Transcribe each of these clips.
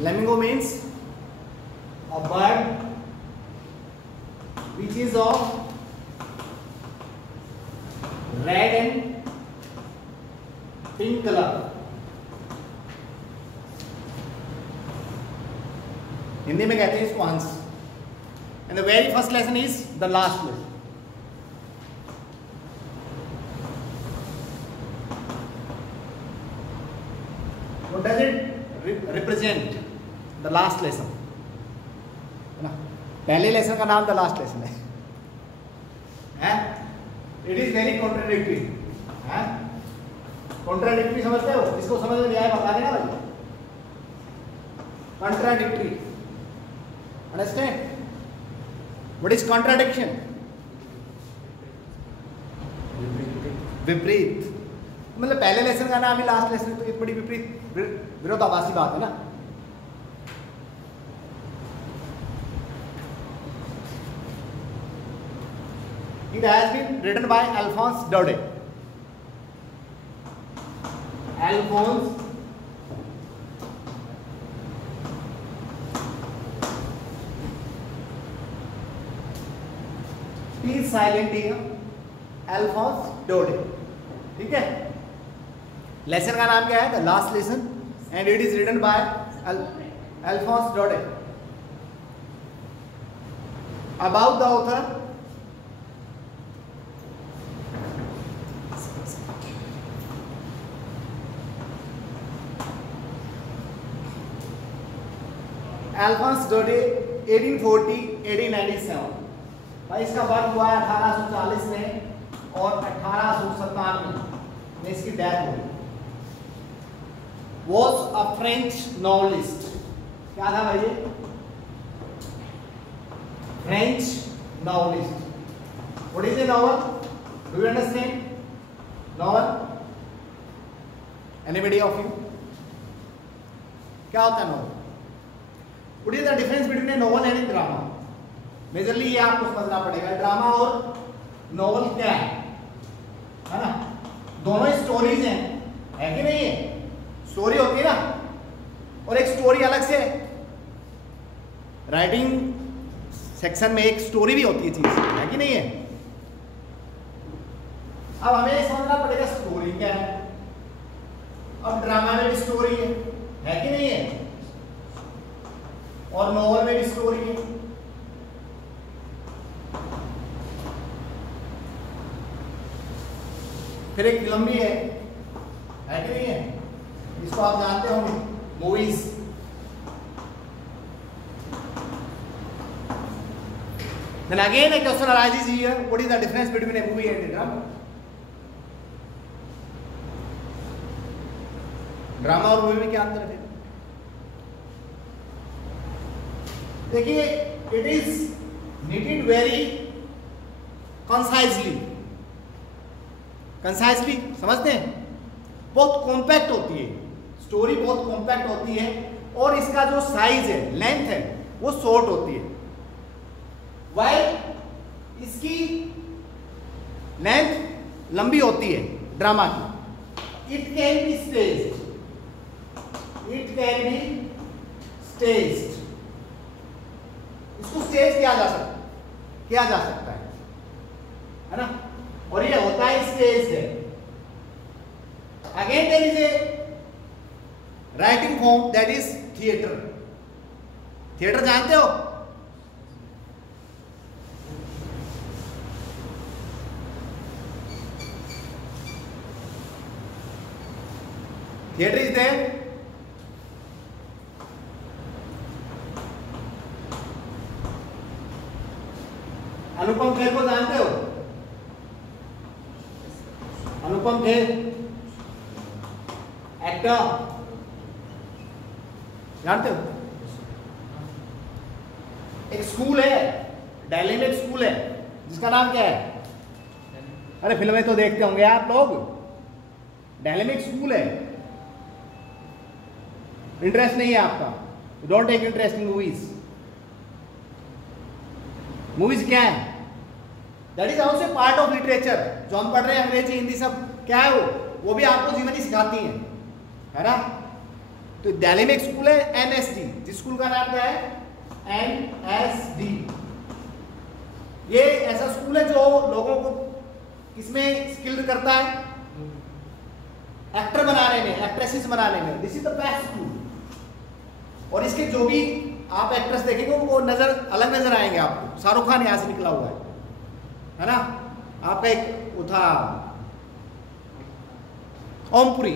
Flamingo means a bird which is of red and pink color. Hindi में कहते हैं इसको हंस. And the very first lesson is the last lesson. What does it represent? The last lesson. है ना? पहले lesson का नाम द लास्ट लेसन है. It is very contradictory. Contradictory समझते हो? इसको समझ में नहीं आया बता देना भाई. Contradictory. Understand? What is contradiction? विपरीत. मतलब पहले लेसन का नाम ही लास्ट लेसन, तो ये बड़ी विपरीत विरोधाभासी बात है ना. It has been written by Alphonse Daudet. Alphonse P is silent here. Alphonse Daudet. ठीक है. लेसन का नाम क्या है? The last lesson. And it is written by Alphonse Daudet. About the author. Alphonse Daudet 1840-1897. भाई इसका बर्थ हुआ है 1840 में और 1897 में इसकी डेथ हुई. Was a French novelist. क्या था भाई ये? French novelist. What is a novel? Do you understand? Novel? Anybody of you? क्या होता है novel? What is the difference between a novel and a drama? Majorly ये आपको समझना पड़ेगा. ड्रामा और नॉवल क्या है ना? दोनों स्टोरीज हैं, है कि नहीं है? स्टोरी होती है ना, और एक स्टोरी अलग से राइटिंग सेक्शन में एक स्टोरी भी होती है चीज, है कि नहीं है? अब हमें समझना पड़ेगा स्टोरी क्या है. अब ड्रामा में भी स्टोरी है कि नहीं है? और नॉवल में भी स्टोरी है. फिर एक फिल्म भी है कि नहीं है? इसको आप जानते होंगे, movies. Then again a question arises here, what is the difference between a movie and a drama? Drama और मूवी में क्या अंतर है? देखिए, it is knitted very concisely. Concisely समझते हैं? बहुत कॉम्पैक्ट होती है स्टोरी, बहुत कॉम्पैक्ट होती है, और इसका जो साइज है, लेंथ है, वो शॉर्ट होती है. वाइल इसकी लेंथ लंबी होती है ड्रामा की. It can be staged. It can be staged. इसको स्टेज किया जा सकता है ना? और ये होता है स्टेज है. Again there is a writing form that is theatre. Theatre जानते हो? Theatre is there. Anupam Kher को जानते हो? अनुपम खेर एक्टर जानते हो? एक स्कूल है दिल्ली में, एक स्कूल है जिसका नाम क्या है? अरे फिल्में तो देखते होंगे आप लोग. दिल्ली में एक स्कूल है. इंटरेस्ट नहीं है आपका? Don't take interest in movies. Movies क्या है? That is also part of literature. जो हम पढ़ रहे हैं अंग्रेजी हिंदी सब क्या है, वो भी आपको जीवन ही सिखाती है ना? तो दिल्ली में एक स्कूल है एनएसडी, जिस स्कूल का नाम क्या है? एनएसडी। ये ऐसा स्कूल है जो लोगों को किसमें स्किल्ड करता है? एक्टर बनाने में, एक्ट्रेसेस बनाने में। This is the best school. और इसके जो भी आप एक्ट्रेस देखेंगे वो नजर अलग नजर आएंगे आपको। शाहरुख खान यहां से निकला हुआ है ना? आपका एक वो था ओमपुरी,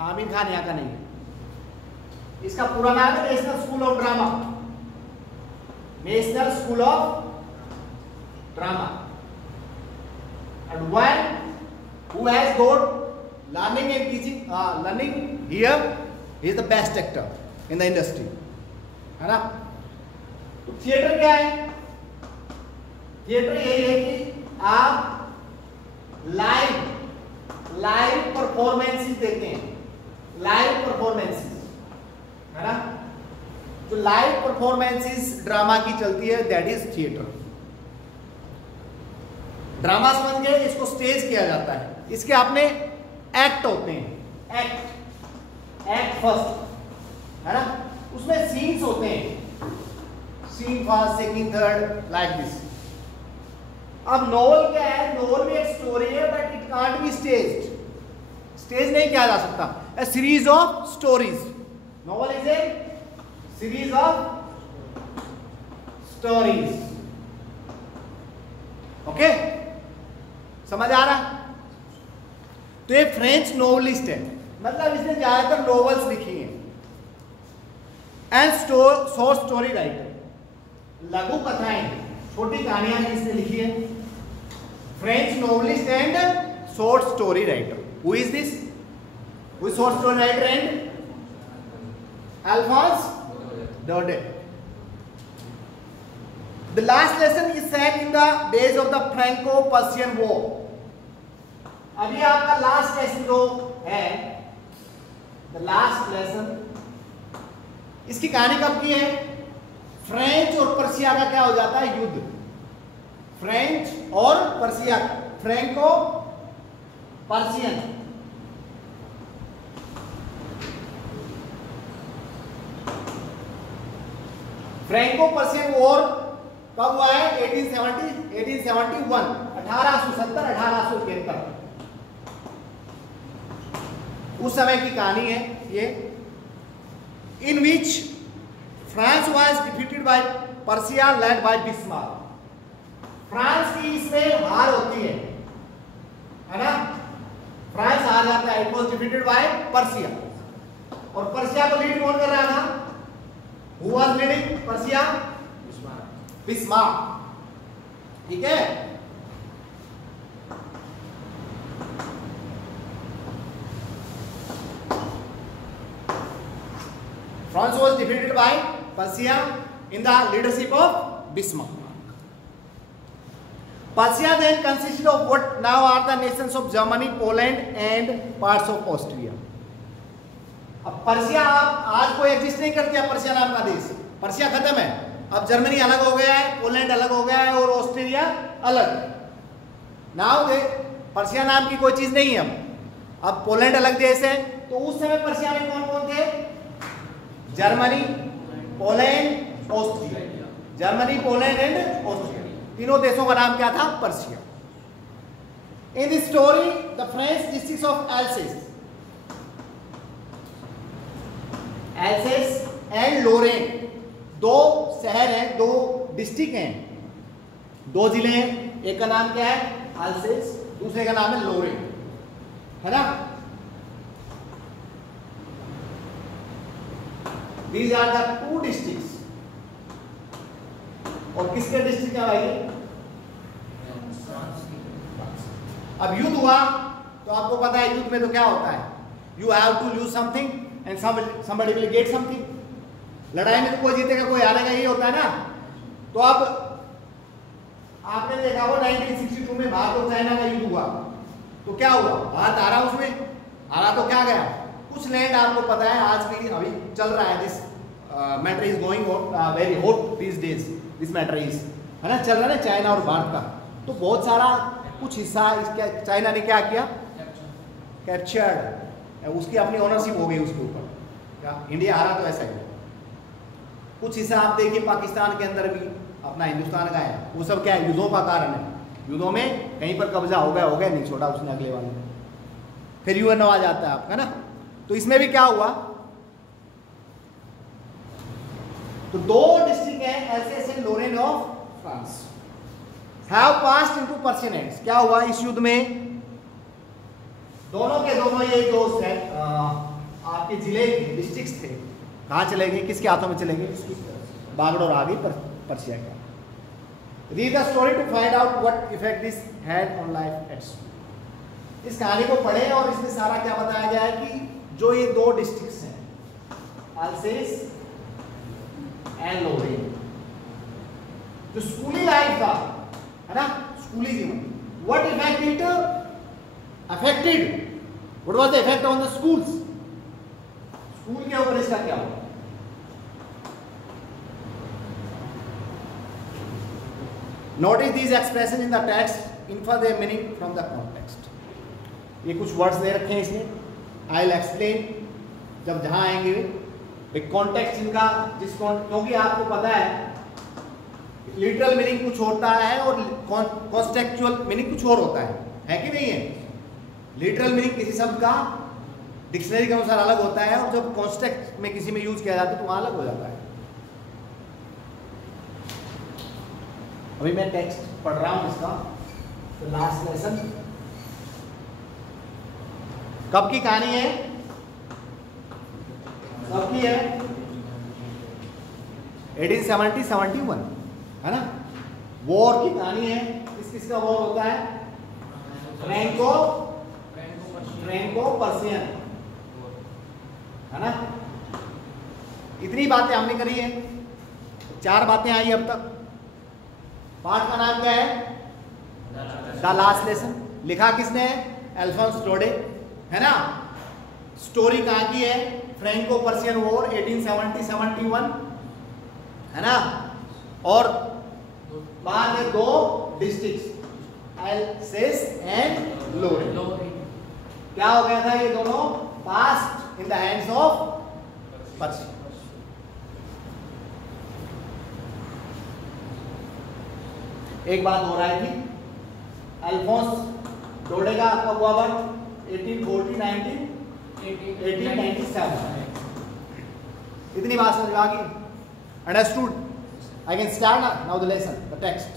आमिर खान यहाँ का नहीं है। इसका पूरा नाम है national school of drama, national school of drama. And one who has got learning and teaching, learning here, he is the best actor in the industry, है ना? तो थिएटर क्या है? थिएटर यही है कि आप लाइव परफॉर्मेंसेस देते हैं, लाइव परफॉर्मेंसेस, है ना? तो लाइव परफॉर्मेंसेस ड्रामा की चलती है, दैट इज थिएटर। ड्रामा समझ गए, इसको स्टेज किया जाता है, इसके अपने एक्ट होते हैं, एक्ट फर्स्ट, है ना? उसमें सीन्स होते हैं, scene first, second, third, like this. अब नोवेल क्या है? नोवेल भी एक स्टोरी है, but it can't be staged, stage नहीं किया जा सकता। A series of stories, novel is a series of stories. Okay, समझ आ रहा है? तो ये फ्रेंच नोवेलिस्ट है, मतलब इसने ज्यादातर नोवेल्स लिखी हैं। एंड शॉर्ट स्टोरी राइटर, लघु कथाएं, छोटी कहानियां इसने लिखी है। French novelist and short story writer. Who is this? Who is short story writer and? Alphonse Daudet. The last lesson is set in the days of the Franco-Prussian War. अभी आपका last lesson जो है, the last lesson, इसकी कहानी कब की है? French और पर्सिया का क्या हो जाता है? युद्ध। फ्रेंच और Persia, Franco Persian. Franco Persian war कब हुआ है? 1871, 1870, 1873, उस समय की कहानी है ये। In which France was defeated by Persia led by Bismarck. France की इसमें हार होती है ना? फ्रांस हार जाता है, it was defeated by Persia. और पर्सिया को लीड कौन कर रहा था? Who was leading Persia? Bismarck. ठीक है? France was defeated by Persia in the leadership of Bismarck. Persia then consisted of what now are the nations of Germany, Poland and parts of Austria. अब Persia आज कोई exist नहीं करती है, Persia नाम का देश। पर्सिया खत्म है, अब जर्मनी अलग हो गया है, पोलैंड अलग हो गया है और ऑस्ट्रेलिया अलग। नाउ दे पर्सिया नाम की कोई चीज नहीं है अब पोलैंड अलग देश है। तो उस समय पर्सिया में कौन कौन थे? Germany, Poland, Austria. Germany, Poland and Austria, तीनों देशों का नाम क्या था? Persia. In this story the French districts of Alsace and Lorraine, दो शहर हैं, दो डिस्ट्रिक्ट हैं, दो जिले हैं। एक का नाम क्या है? अल्सेस, दूसरे का नाम है लोरेन, है ना? These are the two districts. और किसके डिस्ट्रिक्ट है भाई? अब युद्ध हुआ तो आपको पता है युद्ध में तो क्या होता है? You have to lose something and somebody will get something. लड़ाई में तो कोई जीतेगा कोई हारेगा, यही होता है ना? तो अब आपने देखा वो 1962 में भारत और चाइना का युद्ध हुआ तो क्या हुआ? भारत हारा, उसमें हारा तो क्या गया? कुछ लैंड आपको पता है आज भी अभी चल रहा है। This matter is going very hot this days, this matter is, है ना? चल रहा है चाइना और भारत का। तो बहुत सारा कुछ हिस्सा इसका चाइना ने क्या किया? कैप्चर्ड, उसकी अपनी ओनरशिप हो गई उसके ऊपर। इंडिया हारा तो ऐसा ही है। कुछ हिस्सा आप देखिए पाकिस्तान के अंदर भी अपना हिंदुस्तान का है, वो सब क्या है, युद्धों का कारण है। युद्धों में कहीं पर कब्जा हो गया नहीं छोड़ा उसने अगले वाले में, फिर यूएन आ जाता है आपका ना। तो इसमें भी क्या हुआ, तो दो डिस्ट्रिक्ट हैं Alsace and Lorraine of France have passed into Persian hands. क्या हुआ इस युद्ध में, दोनों के दोनों ये दोस्त हैं आपके जिले के डिस्ट्रिक्ट थे, कहाँ चले गए, किसके हाथों में चले गए, बागडोर आ गई पर्शिया का। Read the story to find out what effect this had on life at school. इस कहानी को पढ़ें और इसमें सारा क्या बताया गया है कि जो ये दो डिस्ट्रिक्ट्स हैं अल्सेस एंड लॉरेन, जो स्कूली लाइफ था है ना, स्कूली जीवन, what effect it affected, what was the effect on the schools, school के ऊपर इसका क्या हुआ। Notice these expression in the text, infer their meaning from the context. ये कुछ वर्ड्स दे रखे हैं इसमें, आई विल एक्सप्लेन जब जहां आएंगे एक कॉन्टेक्स्ट इनका, क्योंकि आपको पता है लिटरल मीनिंग कुछ होता है और कॉन्टेक्चुअल मीनिंग कुछ और होता है कि नहीं है। लिटरल मीनिंग किसी शब्द का डिक्शनरी के अनुसार अलग होता है और जब कॉन्टेक्स्ट में किसी में यूज किया जाता है तो वहां अलग हो जाता है। अभी मैं टेक्स्ट पढ़ रहा हूं इसका, तो लास्ट लेसन कब की कहानी है, कब की है, 1870-71 है ना, वॉर की कहानी है। किसका वॉर होता है, फ्रैंको पर्शियन है ना। इतनी बातें हमने करी है, 4 बातें आई अब तक। पाठ का नाम क्या है, द लास्ट लेसन। लिखा किसने है, अल्फोंस डोडे है ना। स्टोरी कहाँ की है, फ्रैंको पर्शियन वॉर 1870-71 है ना। और बाद में 2 डिस्ट्रिक्ट्स अल्सेस एंड लॉरेन, क्या हो गया था, ये दोनों past in the hands of Persia. एक बात हो रहा है कि अल्फोंस डोडे का आपका हुआ बर्थ 1897। इतनी बात समझ में आ गई, understood. I can start now the lesson, the text.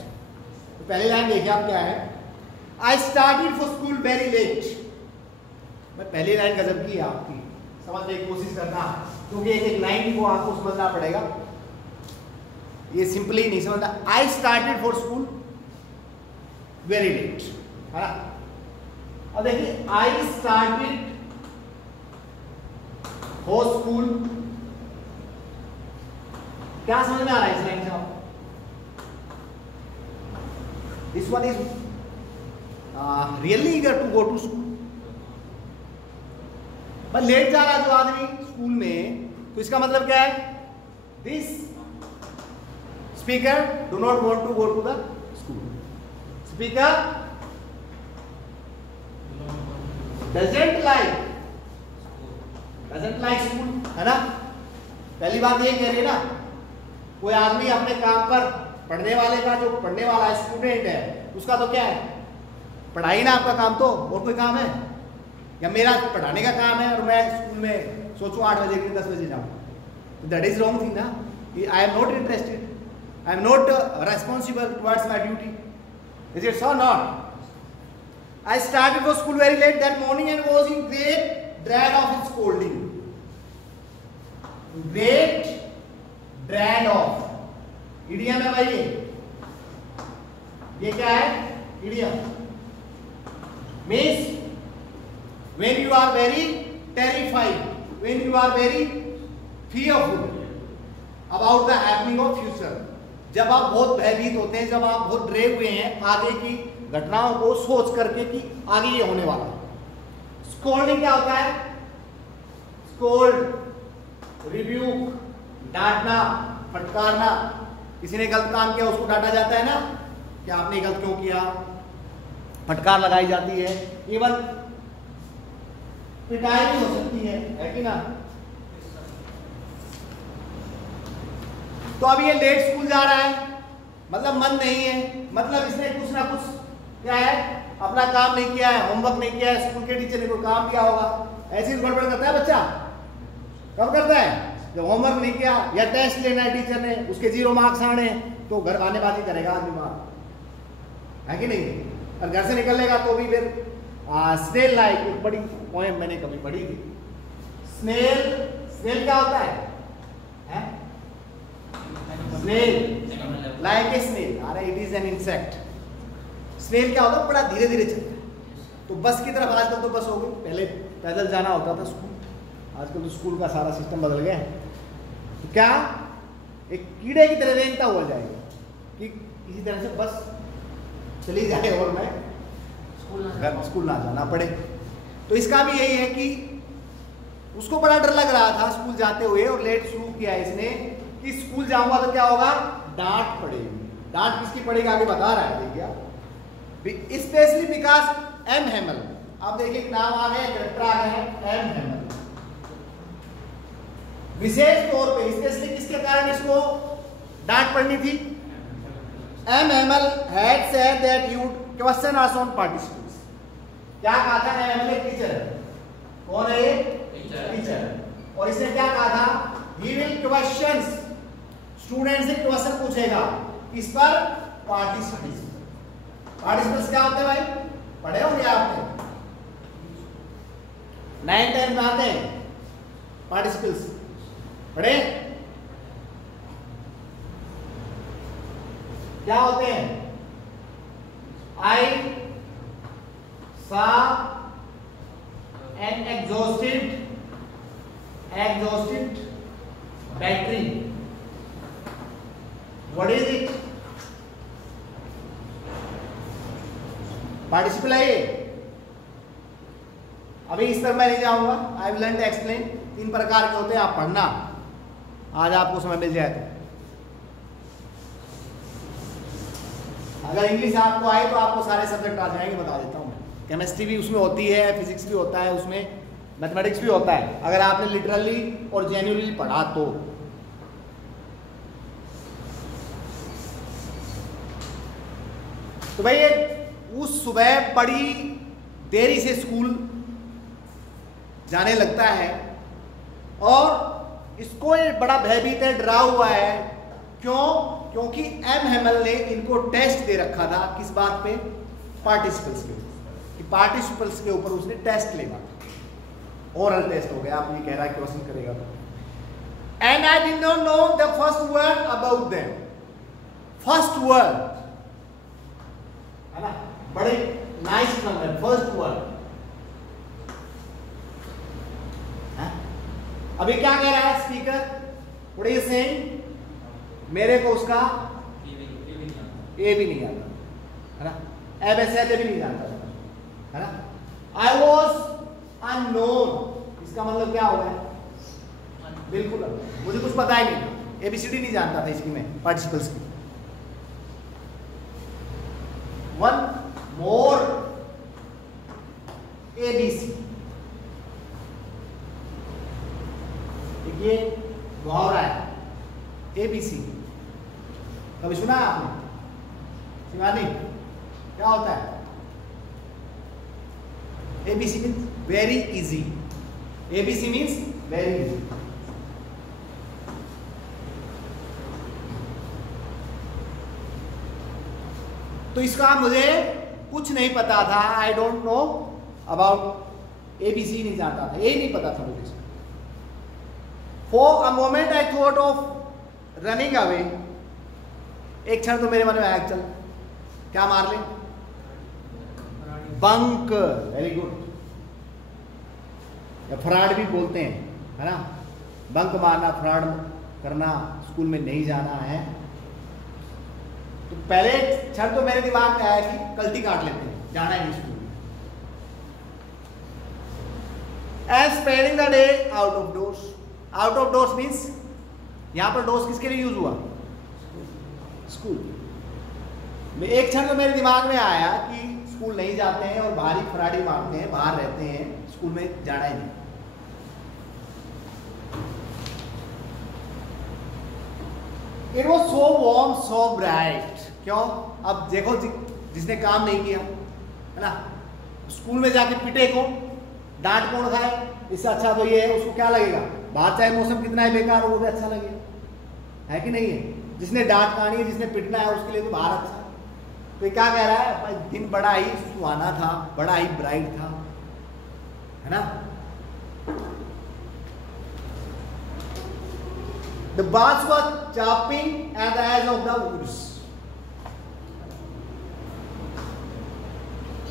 तो पहली लाइन देखिए आप क्या है, I started for school very late. मैं पहली लाइन गजब की है आपकी, समझने की कोशिश करना, क्योंकि एक लाइन को आपको समझना पड़ेगा, ये सिंपली नहीं समझना। I started for school very late है ना। अब देखिए आई स्टार्टेड फॉर स्कूल, क्या समझ में आ रहा है इस लाइन से आपको, this one is really eager to go to school. पर लेट जा रहा है जो आदमी स्कूल में, तो इसका मतलब क्या है, this speaker do not want to go to the school. Speaker doesn't like school है ना। पहली बात ये कह रही है ना, कोई आदमी अपने काम पर, पढ़ने वाले का जो पढ़ने वाला है स्टूडेंट है, उसका तो क्या है, पढ़ाई ना आपका काम, तो और कोई काम है, या मेरा पढ़ाने का काम है और मैं स्कूल में सोचूं 8 बजे के 10 बजे जाऊं, तो दैट इज रॉन्ग थिंग ना। I am not interested, I am not responsible towards my duty, is it so not. I started for school very late that morning and was in great dread of its scolding. Great dread of, idiom है भाई ये क्या है, idiom means when you are very terrified, when you are very fearful about the happening of future, जब आप बहुत भयभीत होते हैं, जब आप बहुत डरे हुए हैं आगे की घटनाओं को सोच करके कि आगे ये होने वाला है। स्कोल्डिंग क्या होता है, स्कोल्ड, रिव्यूक, डांटना, फटकारना। किसी ने गलत काम किया उसको डांटा जाता है ना, कि आपने गलत क्यों किया, फटकार लगाई जाती है, इवन पिटाई भी हो सकती है कि ना। तो अब ये लेट स्कूल जा रहा है, मतलब मन नहीं है, मतलब इसने कुछ ना कुछ क्या है अपना काम नहीं किया है, होमवर्क नहीं किया है, स्कूल के टीचर ने कोई काम दिया होगा। ऐसी गड़बड़ करता है बच्चा, कब करता है? जब होमवर्क नहीं किया या टेस्ट लेना है टीचर ने, उसके 0 मार्क्स आने, तो घर आनेबाजी करेगा आदमी बाहर, है कि नहीं? और घर से निकलेगा तो भी फिर स्नेल लाइक, एक बड़ी पोएम मैंने कभी पढ़ी थी। स्नेल, स्नेल क्या होता है? स्नेल लाइक ए स्नेल, अरे it is an insect. Snail क्या होता है? बड़ा धीरे धीरे चलता है। तो बस की तरफ आजकल तो बस हो गई, पहले पैदल जाना होता था स्कूल, आजकल तो स्कूल का सारा सिस्टम बदल गया है। तो क्या एक कीड़े की तरह रेंगता हुआ जाएगा कि इसी तरह से बस चली जाए और मैं स्कूल ना जाना पड़े। तो इसका भी यही है कि उसको बड़ा डर लग रहा था स्कूल जाते हुए, और लेट शुरू किया इसने कि स्कूल जाऊंगा तो क्या होगा, डांट पड़ेगी। डांट किसकी पड़ेगी आगे बता रहा है, देखिए आप, स्पेशली बिकॉज एम हेमल, आप देखिए एक नाम आ गया, कैरेक्टर आ गया है एम हेमल। विशेष तौर पे स्पेशली किसके कारण इसको डांट पड़नी थी? M Hamel had said that you question us on participants. क्या कहा था? एम हेमल एक टीचर है। कौन है ये? टीचर। और इसने क्या कहा था? ही विल क्वेश्चंस, स्टूडेंट से क्वेश्चन पूछेगा, इस पर पार्टिसिपेंट्स। पार्टिसिपेंट्स क्या होते हैं भाई? पढ़े होंगे आपने, 9th 10th में आते हैं पार्टिसिपेंट्स, पढ़े? क्या होते हैं? I saw an exhausted battery. What is it? Participle है ये। अभी इस पर मैं नहीं जाऊंगा, I will learn to explain. 3 प्रकार के होते हैं, आप पढ़ना, आज आपको समय मिल जाए तो। अगर इंग्लिश आपको आए तो आपको सारे सब्जेक्ट आ जाएंगे, बता देता हूँ मैं। केमिस्ट्री भी उसमें होती है, फिजिक्स भी होता है उसमें, मैथमेटिक्स भी होता है, अगर आपने लिटरली और जेन्युइनली पढ़ा तो। तो भाई उस सुबह बड़ी देरी से स्कूल जाने लगता है और इसको ये बड़ा भयभीत है, डरा हुआ है। क्यों? क्योंकि एम हेमल ने इनको टेस्ट दे रखा था, किस बात पे? पार्टिसिपल्स के, कि पार्टिसिपल्स के ऊपर उसने टेस्ट लेना था। ओरल टेस्ट हो गया, आप ये कह रहा है क्वेश्चन करेगा तो। And I did not know the first word about them. First word है ना, बड़े नाइस नंबर, फर्स्ट वर्ड। अभी क्या कह रहा है स्पीकर? What is saying? मेरे को उसका ए भी नहीं आता, है ना, ए वैसे भी नहीं जानता था, है ना। आई वॉज अननोन, इसका मतलब क्या हो गया? बिल्कुल मुझे कुछ पता ही नहीं, एबीसीडी नहीं जानता था इसकी मैं, पार्टिसिपल्स की। वन मोर एबीसी, ये मुहावरा है एबीसी, कभी सुना है आपने? शिवानी, क्या होता है ABC? Means very easy. ABC means very easy. तो इसका मुझे कुछ नहीं पता था, I don't know about ABC, नहीं जानता था, यही नहीं पता था मुझे। For a moment I thought of running away, एक क्षण तो मेरे मन में आया, चल क्या मार ले, बंक। वेरी गुड, या फ्रॉड भी बोलते हैं, है ना, बंक मारना, फ्रॉड करना, स्कूल में नहीं जाना है। तो पहले क्षण तो मेरे दिमाग में आया कि कल्टी काट लेते हैं, जाना है नहीं स्कूल में। And spending the day out of doors. Out of doors means यहां पर डोर्स किसके लिए यूज हुआ? स्कूल। एक क्षण तो मेरे दिमाग में आया कि स्कूल नहीं जाते हैं और बाहर ही फराडी मारते हैं, बाहर रहते हैं, स्कूल में जाना ही नहीं। It was so warm so bright. क्यों? अब देखो जिसने काम नहीं किया है ना, स्कूल में जाके पिटे को डांट कौन खाए, इससे अच्छा तो ये है, उसको क्या लगेगा, बाहर चाहे मौसम कितना ही बेकार हो वो भी अच्छा लगेगा, है कि नहीं है? जिसने डांट खानी है, जिसने पिटना है, उसके लिए तो बाहर अच्छा है। तो ये क्या कह रहा है, भाई दिन बड़ा ही सुहाना था, बड़ा ही ब्राइट था, है ना। The birds were chirping at the edge of the woods.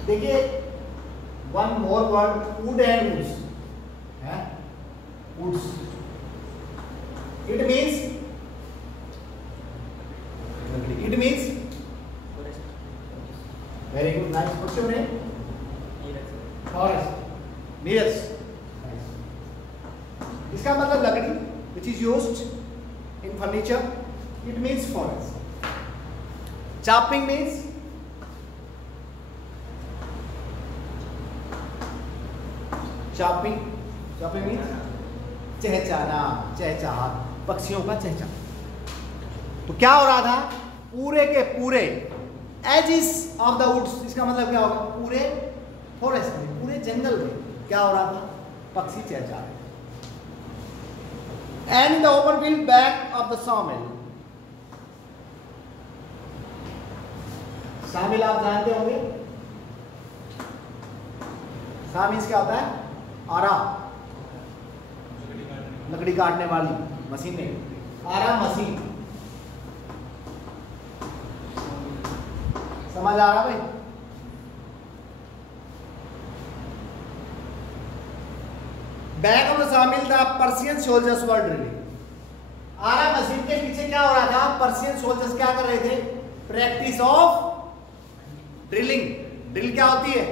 देखिए one more word, wood and woods, है woods. It means very good, nice. What's your name? Forest. Neeraj. Nice. इसका मतलब लकड़ी, which is used in furniture, it means forest. Chopping means chopping means चहचहाना, चहचहाट, पक्षियों का चहचहाना। तो क्या हो रहा था, पूरे के पूरे एजिस ऑफ द वुड्स, इसका मतलब क्या होगा, पूरे फॉरेस्ट में, पूरे जंगल में क्या हो रहा था, पक्षी चहचहा रहे। And in the open field back of the sawmill. sawmill आप जानते होंगे, sawmill क्या होता है, आरा, लकड़ी काटने वाली मशीन नहीं, आरा मशीन, समझ आ रहा भाई? Back of the sawmill the Persian soldiers were drilling. आरा मशीन के पीछे क्या हो रहा था, पर्शियन सोल्जर्स क्या कर रहे थे, प्रैक्टिस ऑफ ड्रिलिंग। ड्रिल क्या होती है,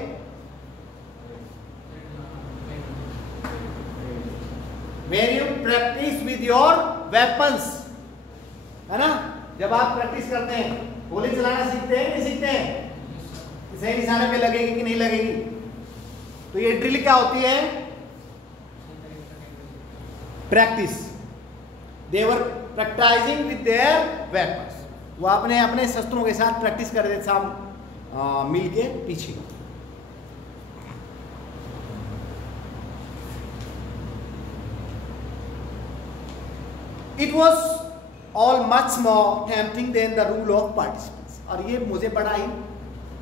when you practice with your weapons, है ना। जब आप प्रैक्टिस करते हैं, गोली चलाना सीखते हैं नहीं सीखते हैं, सही निशाने पे लगेगी कि नहीं लगेगी। तो ये ड्रिल क्या होती है, practice. They were practising with their weapons, वो अपने अपने शस्त्रों के साथ प्रैक्टिस कर रहे थे मिल के पीछे। It was all much more tempting than the rule of participants. और ये मुझे बड़ा ही,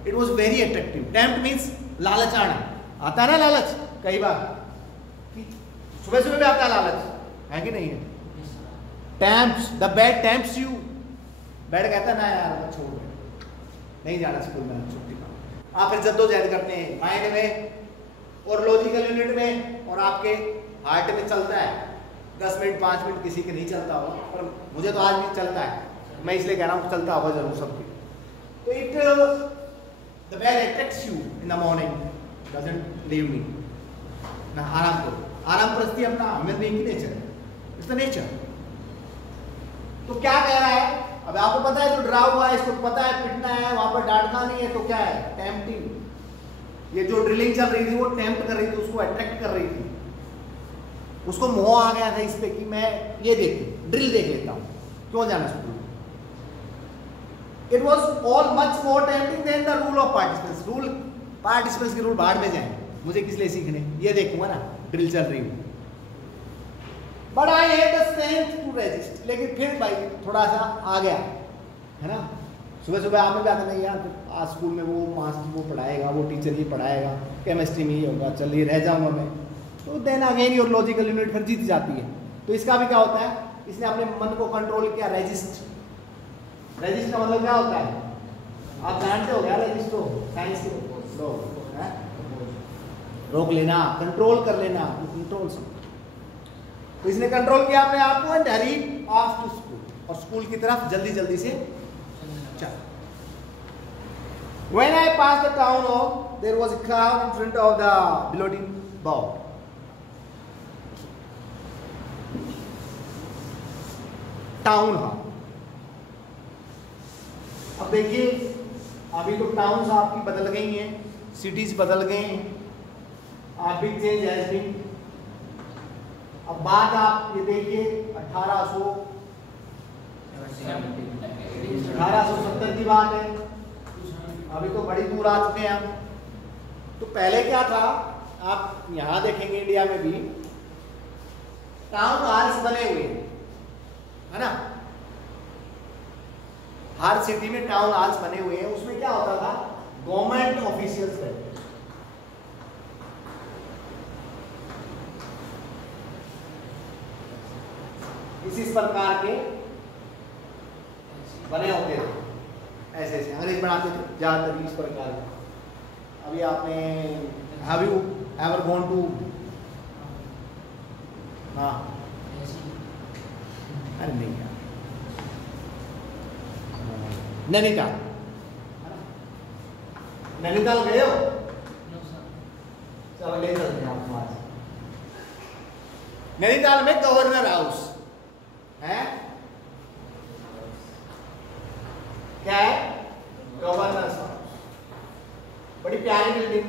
it was very attractive. Tempt means लालच आना, आता है ना लालच, कई बार सुबह सुबह भी आता है लालच, है कि नहीं है। टेम्प्ट्स, द बेड टेम्प्ट्स यू, बेड कहता है ना यार छोड़ दे, नहीं जाना स्कूल में, छुट्टी का। आप फिर जद्दोजहद करते हैं माइंड में और लॉजिकल यूनिट में, और आपके हार्ट में चलता है 10 मिनट 5 मिनट, किसी के नहीं चलता होगा, पर मुझे तो आज भी चलता है, मैं इसलिए कह रहा हूँ चलता होगा जरूर सबके। तो it the bed attracts you in the morning, doesn't leave me ना। आराम करो, आराम परस्ती अपना ह्यूमन बीइंग की नेचर है, इट्स द नेचर। तो क्या कह रहा है, अब आपको पता है जो डरा हुआ है, इसको पता है पिटना है, वहां पर डांट खानी है, तो क्या है, टेम्पटिंग। ये जो ड्रिलिंग चल रही थी वो टेम्प्ट कर रही थी, उसको अट्रैक्ट कर रही थी, उसको मोह आ गया था इस पे कि मैं ये ड्रिल देख लेता हूं, क्यों जाना school. It was all much more tempting than the rule of participants. Rule, participants के रूल बाहर में जाए, मुझे किस लिए सीखने, ये देखूंगा ना, ड्रिल चल रही हूँ। But I had the strength to resist, लेकिन फिर भाई थोड़ा सा आ गया, है ना। सुबह सुबह आपने भी आता नहीं यार, आज स्कूल में वो मास्टर वो पढ़ाएगा, वो टीचर ये पढ़ाएगा, केमिस्ट्री में ये होगा, चलिए रह जाऊंगा मैं। तो then again your logical unit फिर जीत जाती है। तो इसका भी क्या होता है, इसने अपने मन को कंट्रोल किया, रेजिस्ट। रेजिस्ट का मतलब क्या होता है, आप जानते हो क्या रेजिस्ट हो, साइंस के रोक लेना, कंट्रोल कर लेना, कंट्रोल से। तो इसने कंट्रोल किया अपने आप को, and hurry off to school, और स्कूल की तरफ जल्दी जल्दी से चल। When I passed the town hall, there was a crowd in front of the bulletin board. Town hall, अब देखिए अभी तो टाउन्स आपकी बदल गई हैं, सिटीज बदल गए हैं, बिग चेंज हैज बीन। अब बात आप ये देखिए 1800 1870 की बात है, अभी तो बड़ी दूर आ चुके हैं हम। तो पहले क्या था, आप यहां देखेंगे इंडिया में भी टाउन हॉल्स बने हुए है ना, हर सिटी में टाउन हॉल्स बने हुए हैं। उसमें क्या होता था, गवर्नमेंट ऑफिशियल्स रहते थे। इस प्रकार के बने होते थे, ऐसे ऐसे अंग्रेज बनाते थे ज्यादातर इस प्रकार के। अभी आपने have you ever gone to, हाँ अरे नहीं यार, नैनीताल, नैनीताल गए हो? चलो ले चलते हैं आपको आज। नैनीताल में गवर्नर हाउस है, क्या है, गवर्नर हाउस। बड़ी प्यारी बिल्डिंग।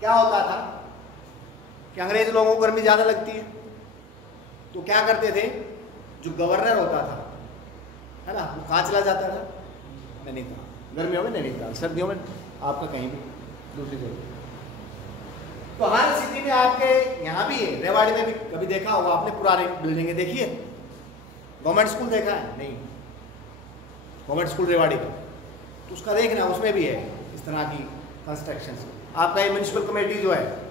क्या होता था कि अंग्रेज लोगों को गर्मी ज्यादा लगती है, तो क्या करते थे, जो गवर्नर होता था है ना, वो कहाँ चला जाता था, नैनीताल। गर्मियों में नैनीताल, सर्दियों में आपका कहीं भी दूसरी जगह। तो हर सिटी में आपके यहाँ भी है, रेवाड़ी में भी कभी देखा होगा आपने, पुरानी बिल्डिंगें देखी है। गवर्नमेंट स्कूल देखा है? नहीं, गवर्नमेंट स्कूल रेवाड़ी का, तो उसका देखना, उसमें भी है इस तरह की कंस्ट्रक्शन। आपका ये म्यूनिसिपल कमेटी जो है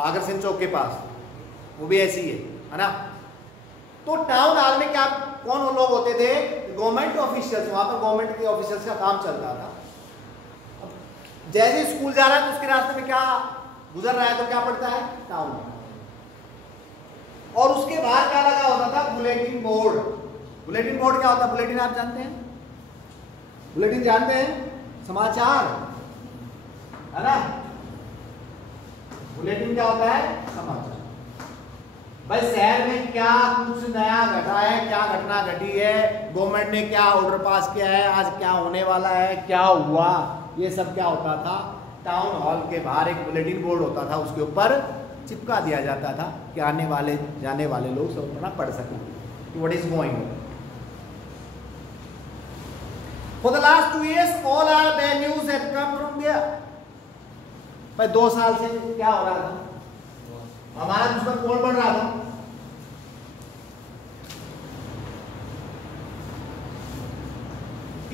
अग्रसेन चौक के पास, वो भी ऐसी है ना। तो टाउन हॉल में क्या, कौन लोग होते थे, गवर्नमेंट ऑफिशियल्स। वहां पर गवर्नमेंट के ऑफिशियल्स का काम चलता था। अब जैसे स्कूल जा रहा है तो उसके रास्ते में क्या गुजर रहा है, तो क्या पड़ता है, टाउन। और उसके बाहर क्या लगा होता था, बुलेटिन बोर्ड। बुलेटिन बोर्ड क्या होता है, बुलेटिन आप जानते हैं, बुलेटिन जानते हैं, समाचार है ना। बुलेटिन क्या होता है, समाचार। भाई शहर में क्या कुछ नया घटा है, क्या घटना घटी है, गवर्नमेंट ने क्या ऑर्डर पास किया है, आज क्या होने वाला है, क्या हुआ, ये सब क्या होता था, टाउन हॉल के बाहर एक बुलेटिन बोर्ड होता था, उसके ऊपर चिपका दिया जाता था कि आने वाले जाने वाले लोग सब अपना पढ़ सकें कि what is going on. For the last 2 years all our bad news have come from there. भाई 2 साल से क्या हो रहा था, हमारा दुश्मन कौन बन रहा था,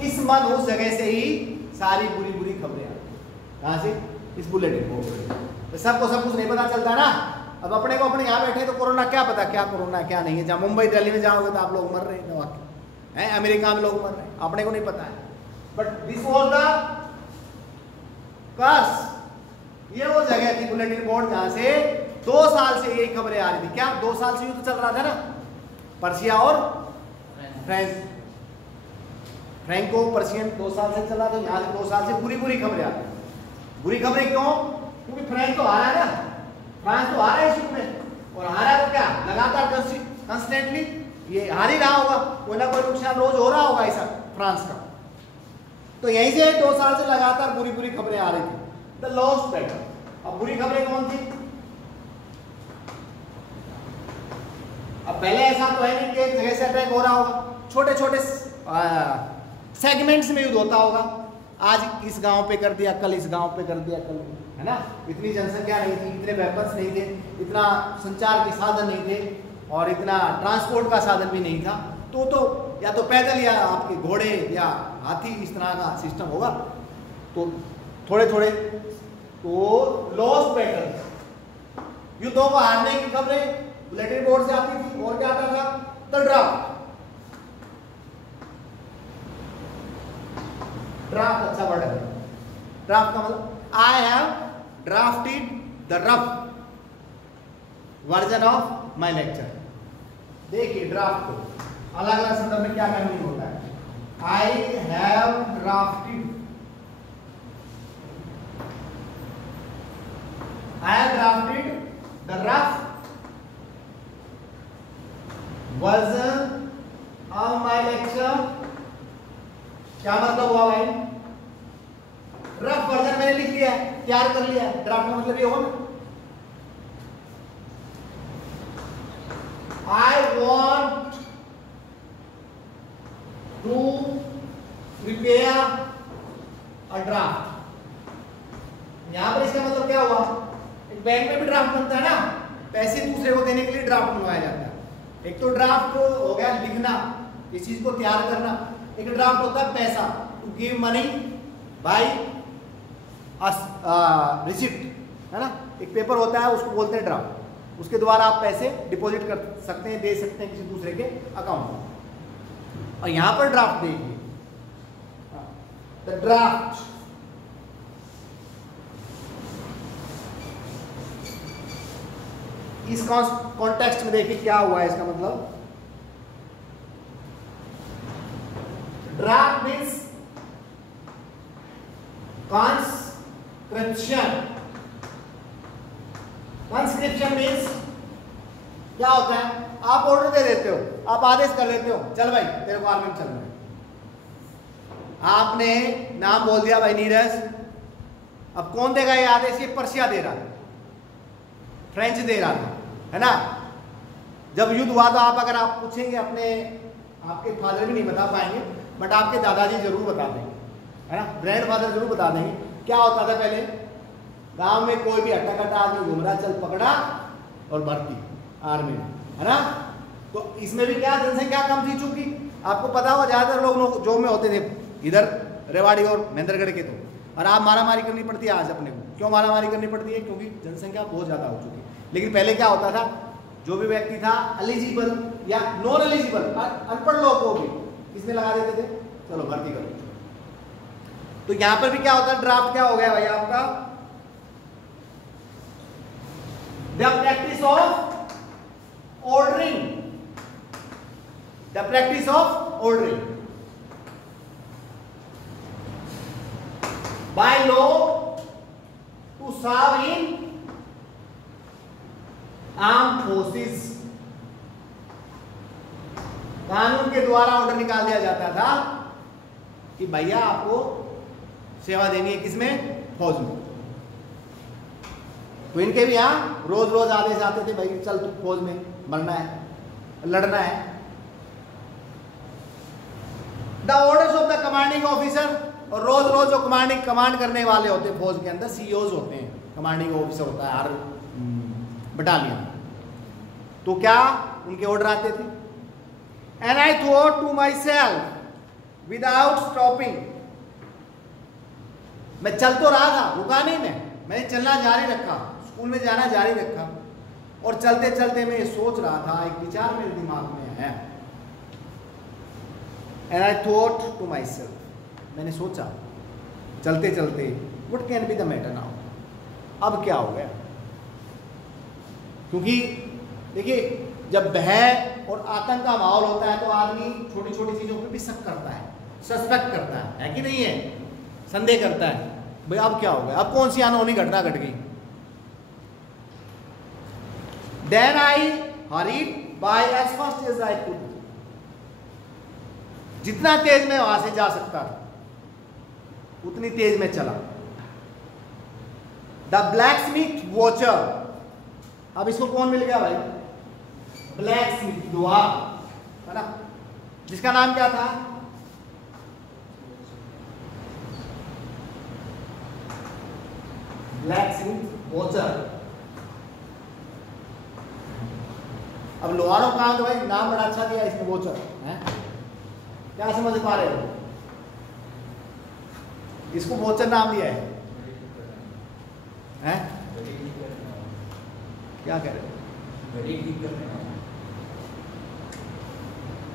इस मन उस जगह से ही सारी बुरी बुरी खबरें आती। कहां से, इस बुलेटिन बोर्ड। तो सबको सब कुछ नहीं पता चलता ना। अब अपने को अपने यहाँ बैठे तो कोरोना क्या पता, क्या कोरोना क्या नहीं है। जहाँ मुंबई दिल्ली में जाओगे तो आप लोग मर रहे हैं, अमेरिका में लोग मर रहे हैं, अपने को नहीं पता है। But this was the curse. ये वो जगह थी बुलेटिन बोर्ड जहां से 2 साल से यही खबरें आ रही थी। क्या 2 साल से युद्ध चल रहा था ना, पर्शिया और फ्रांस, फ्रैंको पर्शियन 2 साल से चला। तो यहाँ से 2 साल से बुरी बुरी खबरें आ रही। बुरी खबरें क्यों, क्योंकि फ्रांस तो हारा है ना, फ्रांस तो हारा है इस युद्ध में, और हारा तो क्या लगातार कंस्टेंटली ये हार ही रहा होगा, कोई ना कोई नुकसान रोज हो रहा होगा ऐसा फ्रांस का। तो यहीं से 2 साल से लगातार बुरी बुरी खबरें आ रही थी, द लॉस्ट बैटल। अब बुरी खबरें कौन थी, अब पहले ऐसा तो है नहीं कि एक जगह से अटैक हो रहा होगा, छोटे छोटे सेगमेंट्स में युद्ध होता होगा। आज इस गांव पे कर दिया, कल इस गांव पे कर दिया, कल, है ना। इतनी जनसंख्या नहीं थी, इतने वेपन्स नहीं थे, इतना संचार के साधन नहीं थे, और इतना ट्रांसपोर्ट का साधन भी नहीं था। तो या तो पैदल या आपके घोड़े या हाथी, इस तरह का सिस्टम होगा। तो थोड़े थोड़े तो लॉस्ट बैटल, युद्धों को हारने की खबरें बुलेटिन बोर्ड से आती थी। और क्या आता था, द ड्राफ्ट। ड्राफ्ट अच्छा वर्ड है। ड्राफ्ट का मतलब I have drafted the rough version of my lecture. देखिए ड्राफ्ट को अलग अलग संदर्भ में क्या मीनिंग होता है। I have drafted, I have drafted the rough version of my lecture। क्या मतलब हुआ भाई, रफ वर्जन मैंने लिख लिया, तैयार कर लिया। ड्राफ्ट का मतलब ये होगा ना, I want to prepare a draft. यहां पर इसका मतलब क्या हुआ, एक बैंक में भी ड्राफ्ट बनता है ना, पैसे दूसरे को देने के लिए ड्राफ्ट बनवाया जाता है। एक तो ड्राफ्ट हो गया लिखना, इस चीज को तैयार करना, एक ड्राफ्ट होता है पैसा, to give money by receipt, है ना, एक पेपर होता है उसको बोलते हैं ड्राफ्ट, उसके द्वारा आप पैसे डिपॉजिट कर सकते हैं, दे सकते हैं किसी दूसरे के अकाउंट में। और यहां पर ड्राफ्ट देखिए, द ड्राफ्ट इस कॉन्टेक्स्ट में देखिए क्या हुआ है, इसका मतलब ड्राफ्ट मीन्स कंस्क्रिप्शन मीन्स क्या होता है, आप ऑर्डर दे देते हो, आप आदेश कर लेते हो, चल भाई तेरे को आर्मी में चलना है, आपने नाम बोल दिया भाई नीरज, अब कौन देगा ये आदेश, ये पर्शिया दे रहा था, फ्रेंच दे रहा था, है ना। जब युद्ध हुआ तो आप अगर आप पूछेंगे अपने, आपके फादर भी नहीं बता पाएंगे बट आपके दादाजी जरूर बता देंगे, है ना, ग्रैंड फादर जरूर बता देंगे क्या होता था पहले। गांव में कोई भी हट्टा कट्टा आदमी घूम रहा, चल पकड़ा और भर्ती आर्मी में, है ना। तो इसमें भी क्या जनसंख्या कम थी, चूंकि आपको पता होगा ज्यादातर लोग जॉब में होते थे इधर रेवाड़ी और महेंद्रगढ़ के, तो और आप मारामारी करनी पड़ती है आज अपने को, क्यों मारामारी करनी पड़ती है, क्योंकि जनसंख्या बहुत ज्यादा हो चुकी है। लेकिन पहले क्या होता था, जो भी व्यक्ति था एलिजिबल या नॉन एलिजिबल, अनपढ़ लोग को भी किसमें लगा देते थे, चलो भर्ती करो। तो यहां पर भी क्या होता है, ड्राफ्ट क्या हो गया भाई आपका, the practice of ordering, the practice of ordering by law to serve in armed forces, कानून के द्वारा ऑर्डर निकाल दिया जाता था कि भैया आपको सेवा देनी है, किसमें, फौज में। तो इनके भी यहां रोज रोज आदेश आते थे, भाई चल तू फौज में मरना है, लड़ना है। The orders of the commanding officer, और रोज रोज जो कमांड करने वाले होते हैं फौज के अंदर, सीईओज होते हैं, कमांडिंग ऑफिसर होता है हर बटालियन, तो क्या उनके ऑर्डर आते थे। And I thought to myself without stopping, मैं चल तो रहा था, रुका नहीं, मैंने चलना जारी रखा, स्कूल में जाना जारी रखा, और चलते चलते मैं सोच रहा था, एक विचार मेरे दिमाग में है, and I thought to myself, मैंने सोचा चलते चलते, what can be the matter now, अब क्या हो गया। क्योंकि देखिए जब भय और आतंक का माहौल होता है तो आदमी छोटी छोटी चीजों पर भी शक करता है, सस्पेक्ट करता है कि नहीं है, संदेह करता है, भाई अब क्या हो गया, अब कौन सी अनहोनी घटना घट गई। Then I hurried by as fast as I could, जितना तेज मैं वहां से जा सकता था उतनी तेज में चला। द ब्लैक स्मिथ वॉचर, अब इसको कौन मिल गया भाई, ब्लैक स्मिथ लोहार, है ना, जिसका नाम क्या था, ब्लैक स्मिथ वॉचर। अब लोहारों का तो भाई नाम बड़ा अच्छा दिया इसने, वॉचर है, क्या समझ पा रहे हो, इसको वॉचर नाम दिया है, हैं? क्या कह रहे हो,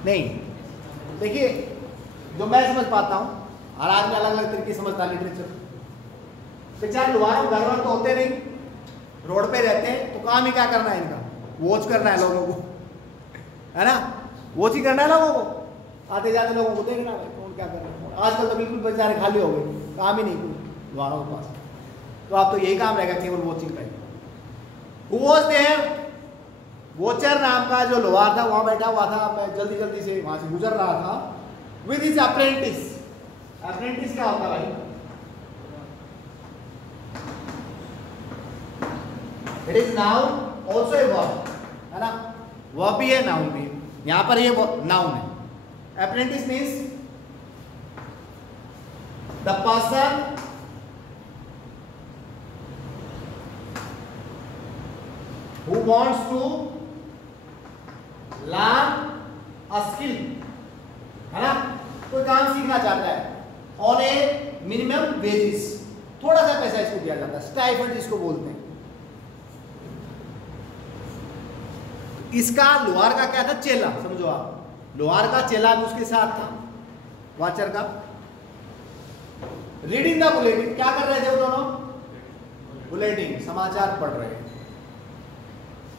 नहीं, देखिए जो मैं समझ पाता हूं, हर आदमी अलग अलग तरीके से समझता है लिटरेचर। बेचारे लोहारों घर तो होते नहीं, रोड पे रहते हैं, तो काम ही क्या करना है इनका, वॉच करना है लोगों को, है ना, वॉच ही करना है लोगों को, आते जाते लोगों को देखना है कौन क्या कर रहा है। आजकल तो बिल्कुल बेचारे खाली हो गए, काम ही नहीं कोई लोहारों के पास, तो आप तो यही काम रहेगा केवल वॉचिंग का। Who was there? वॉचर नाम का जो लोहार था वहां बैठा हुआ था, मैं जल्दी जल्दी से वहां से गुजर रहा था, विद हिज अप्रेंटिस। अप्रेंटिस क्या होता भाई, it is noun also a verb, है ना, वर्ब भी है नाउन भी, यहां पर ये नाउन है। Apprentice means the person who wants to learn a skill, है ना, कोई काम सीखना चाहता है ऑन ए मिनिमम वेजेस, थोड़ा सा पैसा इसको दिया जाता है, स्टाइपेंड जिसको बोलते हैं। इसका लोहार का क्या था, चेला, समझो आप, लोहार का चेला भी उसके साथ था, वाचर का। रीडिंग द बुलेटिन, क्या कर रहे थे वो दोनों, बुलेटिन, समाचार पढ़ रहे हैं।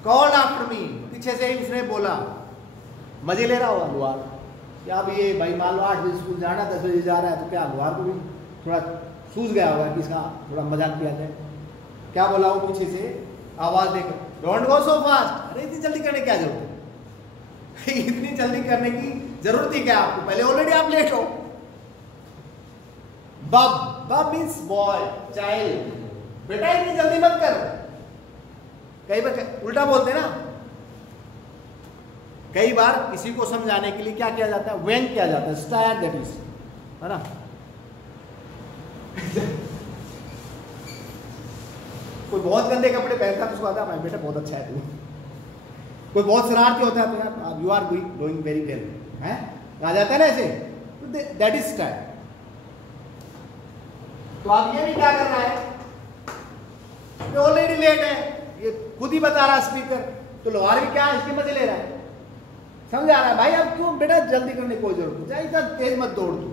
कॉल्ड आफ्टर मी, पीछे से ही उसने बोला, मजे ले रहा हुआ लोहार, क्या अब ये भाई मान लो 8 बजे स्कूल जाना, 10 बजे जा रहा है, तो क्या लोहार को भी थोड़ा सूझ गया होगा कि इसका थोड़ा मजाक किया जाए। क्या बोला वो पीछे से आवाज देकर, डोंट गो सो फास्ट, अरे इतनी जल्दी करने क्या जरूरत है इतनी जल्दी करने की जरूरत ही क्या आपको, पहले ऑलरेडी आप लेट हो। बब, बब मीन्स बॉय, चाइल्ड, बेटा इतनी जल्दी मत कर। कई बार उल्टा बोलते हैं ना, कई बार किसी को समझाने के लिए क्या किया जाता है, व्यंग किया जाता है, स्टायर दैट इज, है ना कोई बहुत गंदे कपड़े पहनता है, उसको आता है बेटा बहुत अच्छा है तू। कोई बहुत शरारती होता है, तो यार you are doing very well, हैं, कहा जाता है ना ऐसे, तो दैट इज स्टायर। तो आप ये भी क्या कर रहा है, ऑलरेडी लेट है, ये खुद ही बता रहा स्पीकर, तो लोहार भी क्या इसके मजे ले रहा है, समझा रहा है भाई अब क्यों बेटा जल्दी करने की कोई जरूरत नहीं, इतना तेज मत दौड़ तू,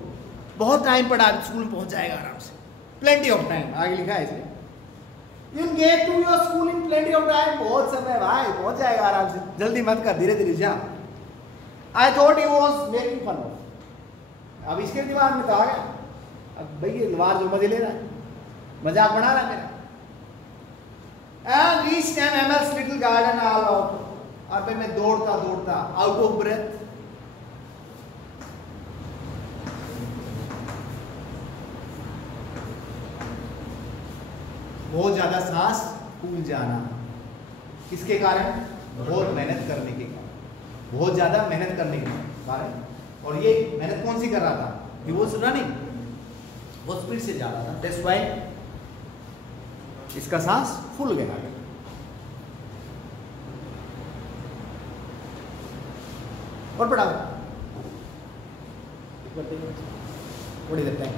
बहुत टाइम पड़ा, स्कूल में पहुंच जाएगा आराम से, प्लेंटी ऑफ टाइम, आगे लिखा है इसमें, you get to your school in plenty of time, बहुत समय भाई, पहुंच जाएगा आराम से, जल्दी मत कर, धीरे धीरे जा। I thought he was making fun of, अब इसके दिमाग में तो आ गया, अब भाई ये लोहार जो मजे ले रहा है, मजाक बना रहा है मेरा। And reached an ML's little garden all out. और भाई मैं दौड़ता दौड़ता आउट ऑफ ब्रेथ, बहुत ज्यादा सांस फूल जाना, किसके कारण, बहुत मेहनत करने के कारण, बहुत ज्यादा मेहनत करने के कारण। और ये मेहनत कौन सी कर रहा था, ही वाज रनिंग, बहुत स्पीड से जा रहा था, दैट्स व्हाई इसका सांस फूल गया। और पढ़ाओ, व्हाट इज द टाइम।